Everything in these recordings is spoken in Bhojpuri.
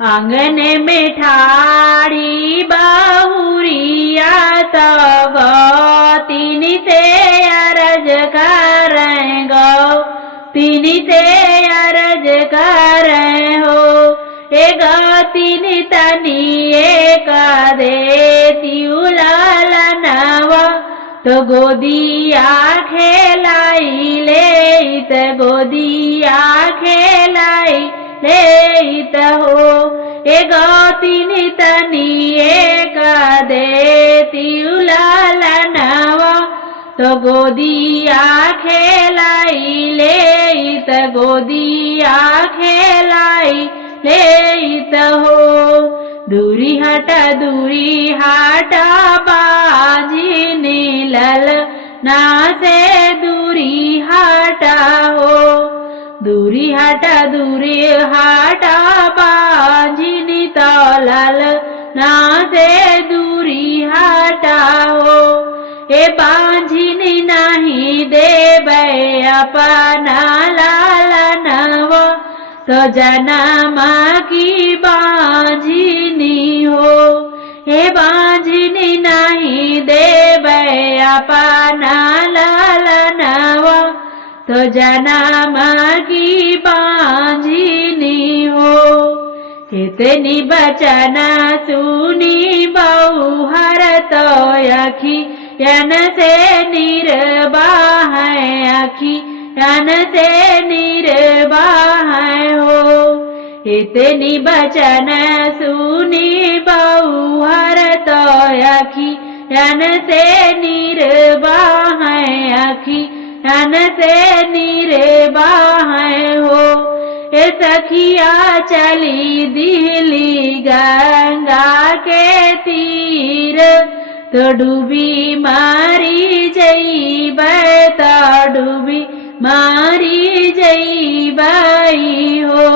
आंगन में ठाड़ी बहुरिया तब तीन से अरज करें गो, तीन से अरज करें हो। एक तीन तनी एक दे तिउलाल नवा, तो गोदिया खेलाई लेत, गोदिया खेलाई लेत हो। एक तीन तनी एक दे तिउलाल नवा, तो गोदिया खेलाई लेत, गोदिया खेलाई लेत हो। दूरी हटा बाजी नीलल ना से दूरी हटा हो। दूरी हटा बाजी नितलल ना से दूरी हटा हो। ए बांझिनी नहीं देबै अपना लालनवा, तो जन्म की बांझिनी हो। हे बांझिनी नहीं देबै अपना लालनवा, तो जन्म की बांझिनी हो। इतनी बचन सुनी बहुहर तो अखी यन से निर्वाह अखी यन से निर्वाह हो। इतनी बचन सुनी बहुहर तो अखी यन से निर्वाह अखी यन से निर्वाह हो। ए सखिया चली दिली गंगा के तीर, तो डूबी मारी जईबै, तो डूबी मारी जईबै हो।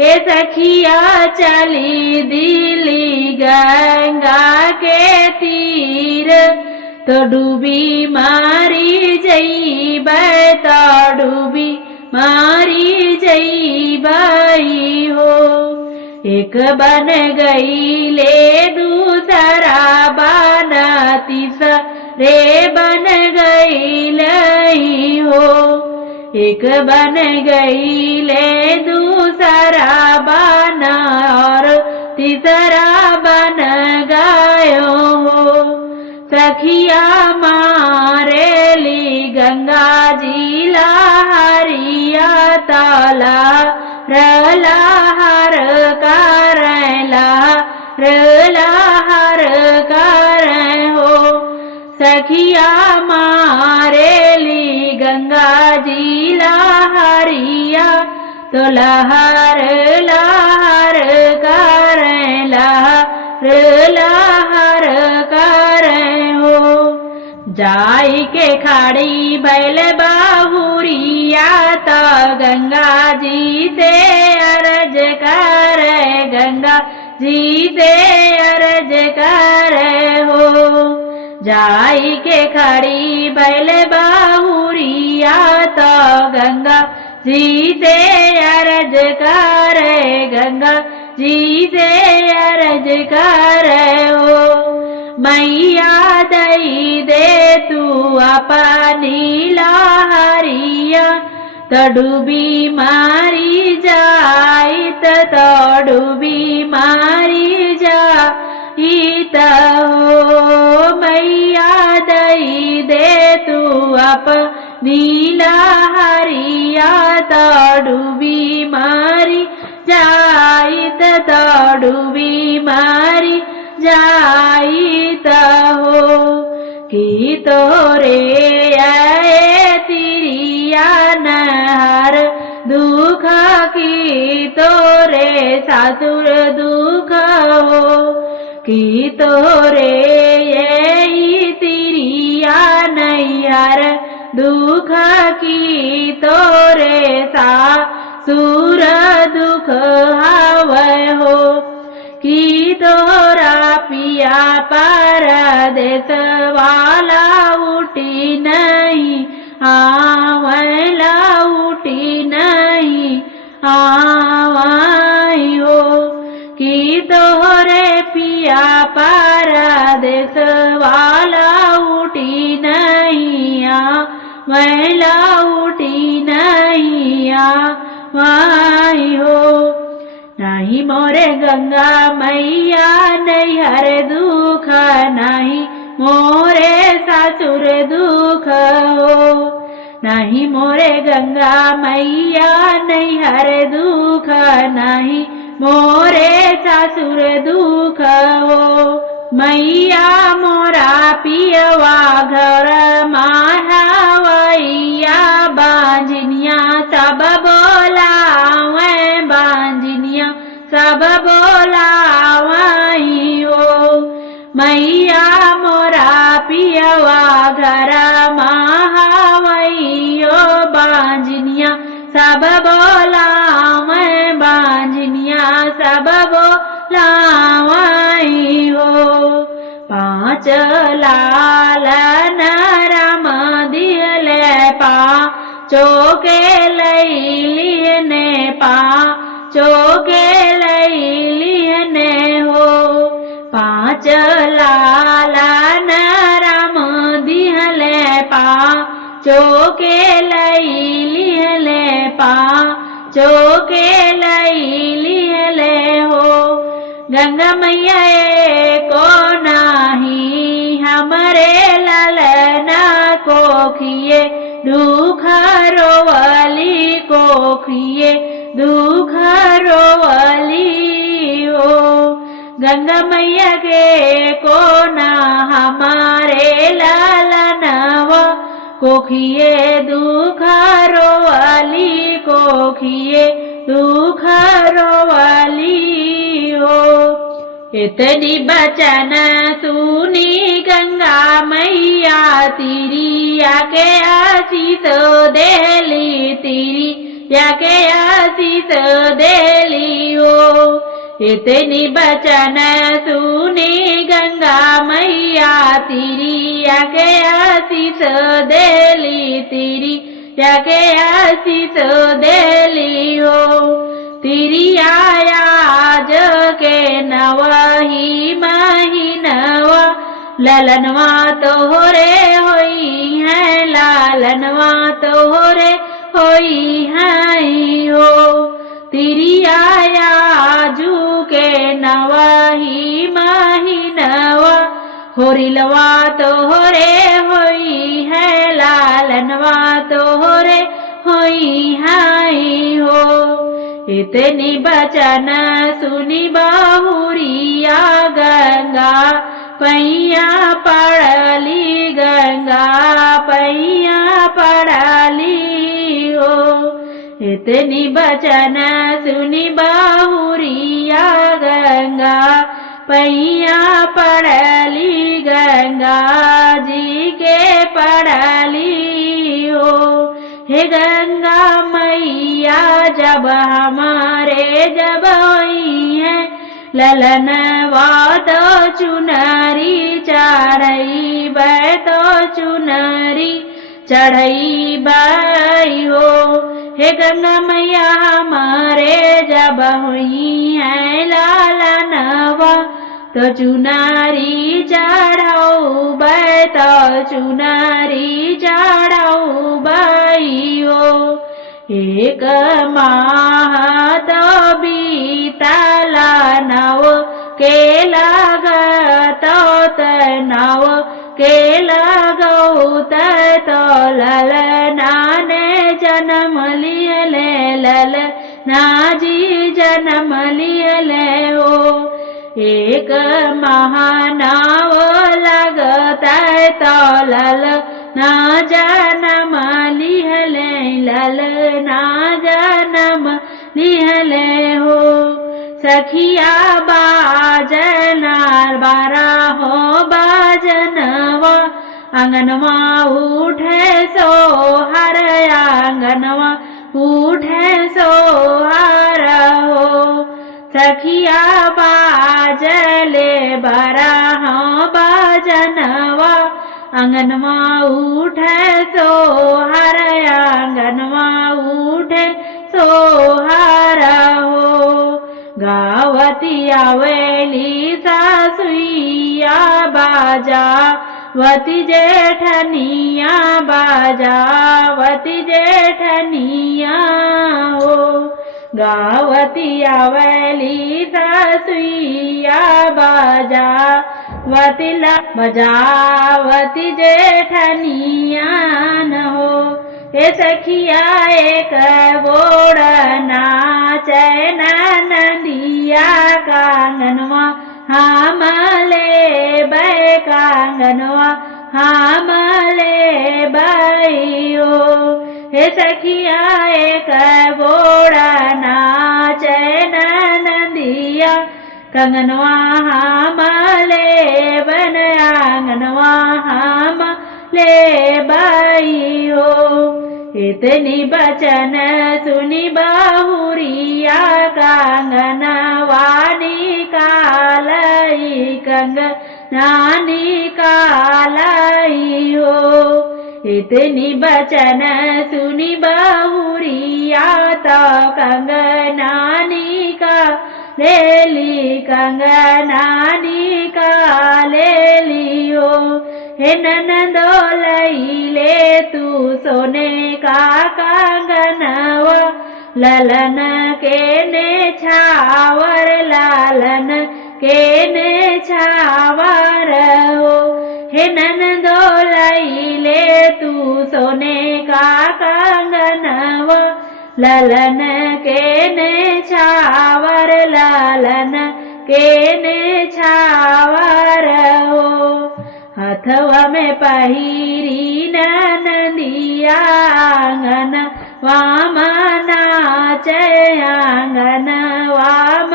ए सखिया चली दिली गंगा के तीर, तो डूबी मारी जईबै, तो डूबी मारी जईबै हो। एक बन गई ले दूसरा बन तीसरे बन गई लई हो। एक बन गई ले दूसरा बन और तीसरा बन गयो हो। सखिया मारेली गंगा जी लहरिया, ताला लहर करला लहर कर हो। सखिया मारेली गंगा जी लहरिया, तो लहर लहर कर लहर कर हो। जाई के खाड़ी बैल बहुरिया, तो गंगा जी से अरज कर, गंगा जी से अरज कर हो। जाई के खड़ी बैल बहुरिया, तो गंगा जी से अरज कर, गंगा जी से अरज कर हो। मैया दई दे तू अपनी लहरिया, तो डूबी मारी जाई, तो डूबी मारी जाई हो। मैया दई दे तू अपनी लहरिया, तो डूबी मारी जाई, तो डूबी मारी जाई हो। की तोरे आए तिरिया नहर दुख, की तोरे सासुर दुख हो। की तोरे यही तिरिया नैहर दुख, की तोरे सासुर दुख हवै हो। की तोरा पिया परदेस वाला उठी नहीं आवला, उठी नहीं आवाई हो। मैया परदेस वाला उठी नैया मैला उठी नैया माई हो। नहीं मोरे गंगा मैया नैहर दुख नहीं मोरे सासुर दुख हो। नहीं मोरे गंगा मैया नैहर दुख नहीं मोरे सासुर दुख हो। मैया मोरा पियवा घर माहवैया बांझनिया सब बोलावे बांझनिया सब बोलावई हो। मैया मोरा पियवा घर माहवैयो बांझनिया सब बोलावे बांझनिया सब बोलावई हो। पाँच लालन राम दिहले पाँचों लैलियने पाँचों लैलियने हो। पाँच लालन राम दिहले पाँचों लैलियले पाँचों लैलियले हो। गंगा मैया को नाही हमरे ललना को खिए दुख रोवली को खिए दुख रोवली हो। गंगा मैया के को ना हमारे ललनवा को खिए दुख रोवली को खिए दुख रोवली हो। इतनी बचन सुनी गंगा मैया तिरी आके आशीष देली तिरी आके आशीष देली हो। इतनी बचन सुनी गंगा मैया तिरी आके आशीष देली तिरी आके आशीष देली हो। तिरी आयाज के नवही महीनवा ललनवा तोहरे होई है लालनवा तोहरे होई है हो। तिरी आयाजू के नवही महीनवा होरिलवा तोहरे होई है लालनवा तोहरे होई है हो। इतनी बचन सुनी बहुरिया गंगा पैया पड़ली गंगा पैया पड़ली हो। इतनी बचन सुनी बहुरिया गंगा पैया पड़ली गंगा जी के पड़ली हो। हे गंगा मैया जब हमारे जब हुई है ललनवा तो चुनरी चढ़ई तो चुनरी चढ़ई बाई हो। हे गंगा मैया हमारे जब हुई है ललनवा तो चुनरी चढ़ाऊ तो चुनरी चढ़ाऊ बाई हो। एक माह तो बीतला नव के लगतो तनव के लगौ तो ललना ने जन्म लियले ललना जी जन्म लियले हो। एक महानाव लगता तो ललना जन्म लिहले ललना जन्म लिहले हो। सखिया बाजना बारा हो बाजनवा आंगनवा उठे सोहर आंगनवा उठे सोहर हो। सखिया बाजले बारा हो बाजनवा आंगनवा उठे सोहर आंगनवा उठे सोहर हो। गावती आवेली सासुइया बाजावती जेठनिया बाजावती जेठनिया हो। गावती आवेली सासुइया बजावती जेठनिया न हो। हे सखिया एक बोड़ नाचे नंदिया कांगनवा हमले बै कांगनवा हमले बैयो। हे सखिया एक बोड़ नाचे नंदिया कंगनवा हमले बन आंगनवा हमले बैयो। इतनी बचन सुनी बहुरिया कांगनवा निकालई कंगना निकालई हो। इतनी बचन सुनी बहुरिया तो कंगना निकालेली कंगना निकालेली हो। हे ननदो लैले तू सोने का कंगनवा ललन के ने छावर लालन के ने छावर हो। हे ननदो लैले तू सोने का कंगनवा ललन के ने छावर लालन के ने छावर हो। हथवा में पहिरी नंदिया आंगन वाम नाचे आंगन वाम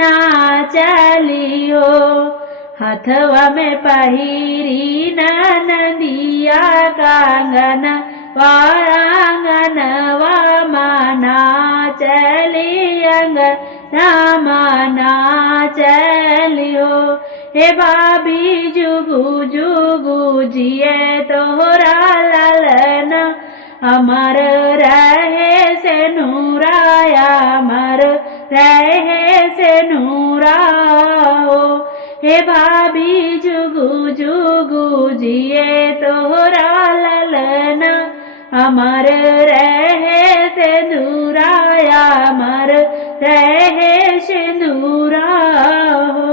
नाचलियो। हथवा में पहिरी नंदिया कांगन वांगन वाम नाचली अंग राम नाचलियो। हे भाभी जुगु जुगु जिए तोहरा लालन अमर रहे से नूराया अमर रहे से नूरा हो। हे भाभी जुगु जुगु जिए तोहरा लालन अमर रहे से नूराया अमर रहे से नूरा हो।